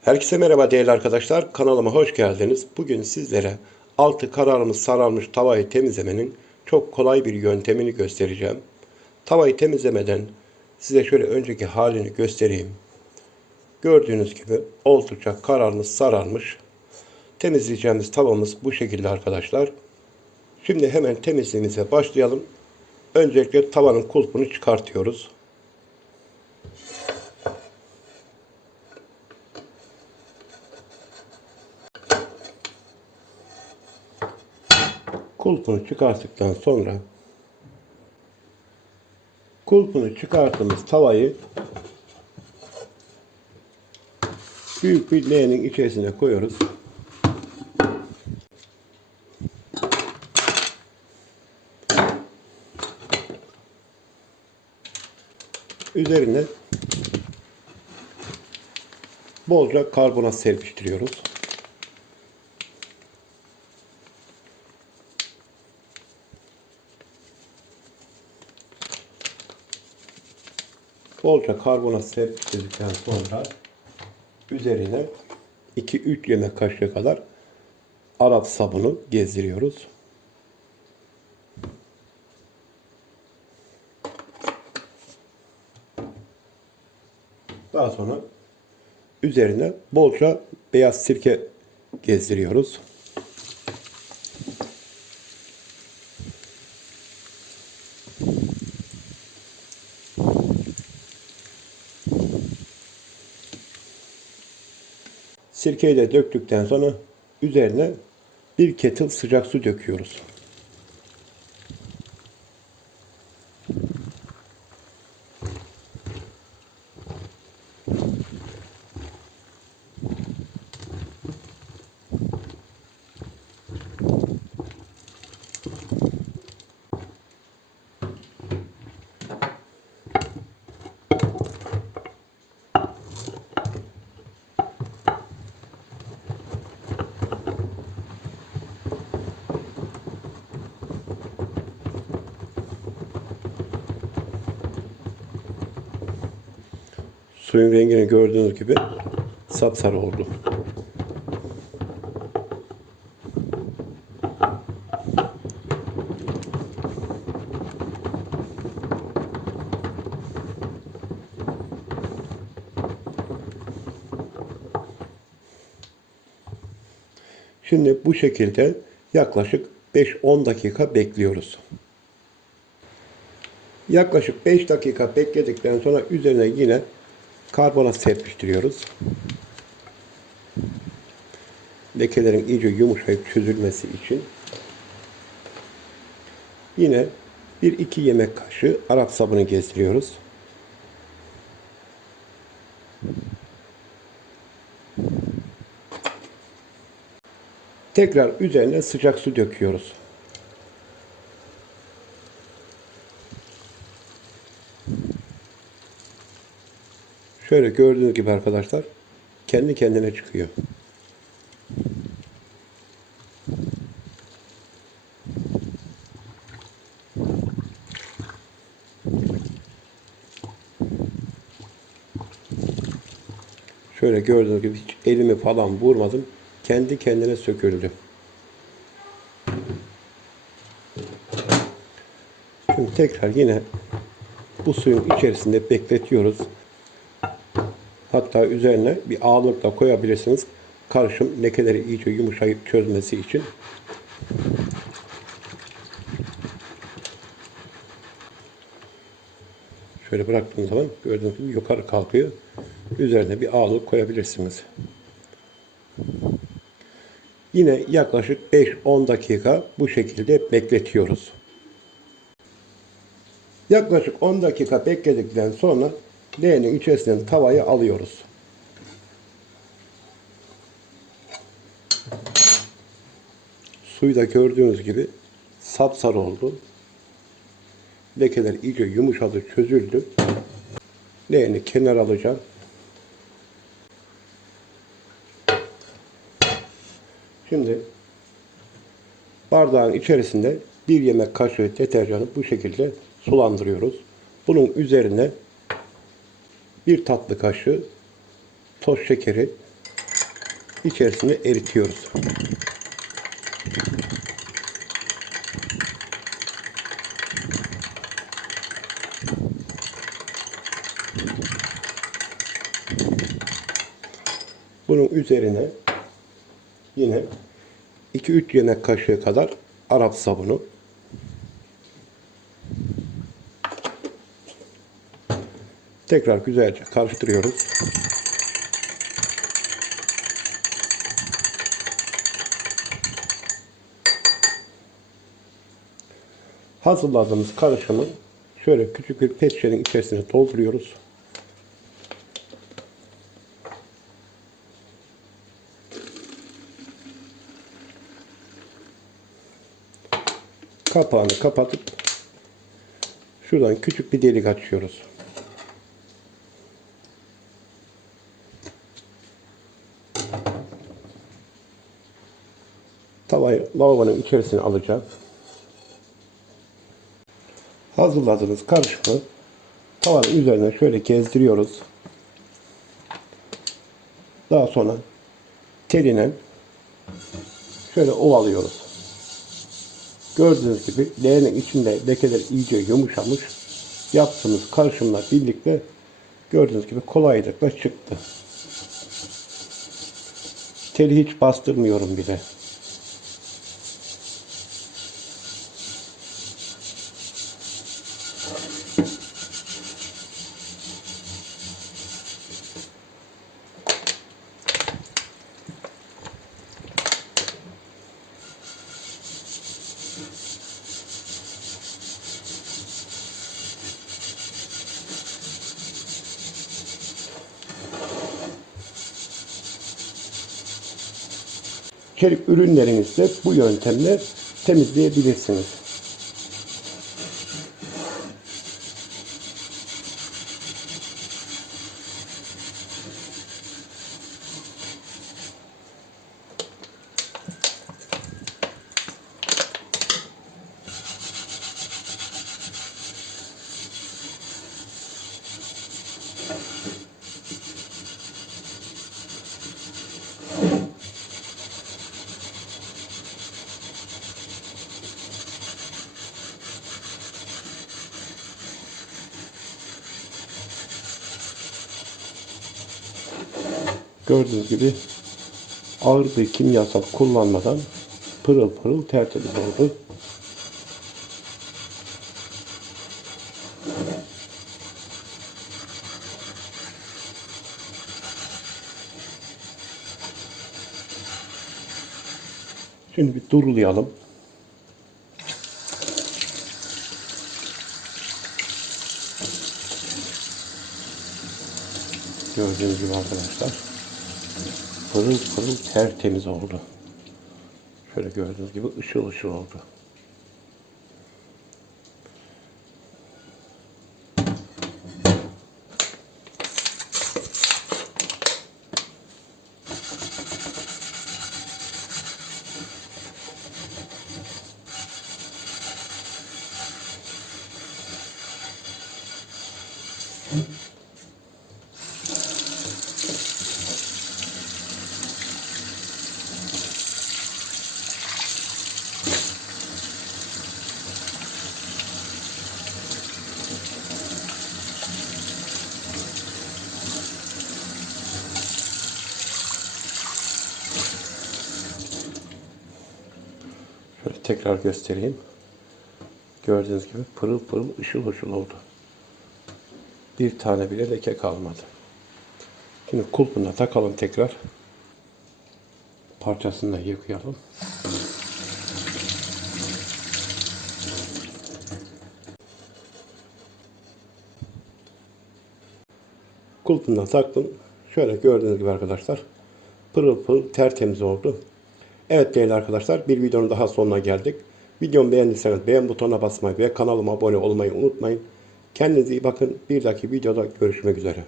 Herkese merhaba değerli arkadaşlar. Kanalıma hoş geldiniz. Bugün sizlere altı kararmış sararmış tavayı temizlemenin çok kolay bir yöntemini göstereceğim. Tavayı temizlemeden size şöyle önceki halini göstereyim. Gördüğünüz gibi oldukça kararmış sararmış. Temizleyeceğimiz tavamız bu şekilde arkadaşlar. Şimdi hemen temizliğimize başlayalım. Öncelikle tavanın kulpunu çıkartıyoruz. Kulpunu çıkarttıktan sonra kulpunu çıkarttığımız tavayı büyük bir leğenin içerisine koyuyoruz. Üzerine bolca karbonat serpiştiriyoruz. Bolca karbonat serpiştirdikten sonra üzerine 2-3 yemek kaşığı kadar Arap sabunu gezdiriyoruz. Daha sonra üzerine bolca beyaz sirke gezdiriyoruz. Sirkeyi de döktükten sonra üzerine bir kettle sıcak su döküyoruz. Suyun rengini gördüğünüz gibi sapsarı oldu. Şimdi bu şekilde yaklaşık 5-10 dakika bekliyoruz. Yaklaşık 5 dakika bekledikten sonra üzerine yine karbonat serpiştiriyoruz. Lekelerin iyice yumuşayıp çözülmesi için. Yine 1-2 yemek kaşığı Arap sabunu gezdiriyoruz. Tekrar üzerine sıcak su döküyoruz. Şöyle gördüğünüz gibi arkadaşlar kendi kendine çıkıyor. Şöyle gördüğünüz gibi hiç elimi falan vurmadım. Kendi kendine söküldü. Şimdi tekrar yine bu suyun içerisinde bekletiyoruz. Hatta üzerine bir ağırlık da koyabilirsiniz. Karışım lekeleri iyice yumuşayıp çözmesi için. Şöyle bıraktığım zaman gördüğünüz gibi yukarı kalkıyor. Üzerine bir ağırlık koyabilirsiniz. Yine yaklaşık 5-10 dakika bu şekilde bekletiyoruz. Yaklaşık 10 dakika bekledikten sonra leğenin içerisinden tavayı alıyoruz. Suyu da gördüğünüz gibi sapsarı oldu. Lekeler iyice yumuşadı, çözüldü. Leğeni kenar alacağım. Şimdi bardağın içerisinde bir yemek kaşığı deterjanı bu şekilde sulandırıyoruz. Bunun üzerine bir tatlı kaşığı toz şekeri içerisine eritiyoruz. Bunun üzerine yine 2-3 yemek kaşığı kadar Arap sabunu tekrar güzelce karıştırıyoruz. Hazırladığımız karışımı şöyle küçük bir pet şişenin içerisine dolduruyoruz. Kapağını kapatıp şuradan küçük bir delik açıyoruz. Tavayı lavabonun içerisine alacağım. Hazırladığımız karışımı tavanın üzerine şöyle gezdiriyoruz. Daha sonra teline şöyle ovalıyoruz. Gördüğünüz gibi leğenin içinde lekeler iyice yumuşamış. Yaptığımız karışımla birlikte gördüğünüz gibi kolaylıkla çıktı. Teli hiç bastırmıyorum bile. Çelik ürünlerinizi bu yöntemle temizleyebilirsiniz. Gördüğünüz gibi ağır bir kimyasal kullanmadan pırıl pırıl tertemiz oldu. Şimdi bir durulayalım. Gördüğünüz gibi arkadaşlar pırıl pırıl tertemiz oldu. Şöyle gördüğünüz gibi ışıl ışıl oldu. Şöyle tekrar göstereyim. Gördüğünüz gibi pırıl pırıl ışıl ışıl oldu. Bir tane bile leke kalmadı. Şimdi kulpuna takalım tekrar. Parçasını da yıkayalım. Kulpuna taktım. Şöyle gördüğünüz gibi arkadaşlar. Pırıl pırıl tertemiz oldu. Evet değerli arkadaşlar bir videonun daha sonuna geldik. Videomu beğendiyseniz beğen butonuna basmayı ve kanalıma abone olmayı unutmayın. Kendinize iyi bakın. Bir dahaki videoda görüşmek üzere.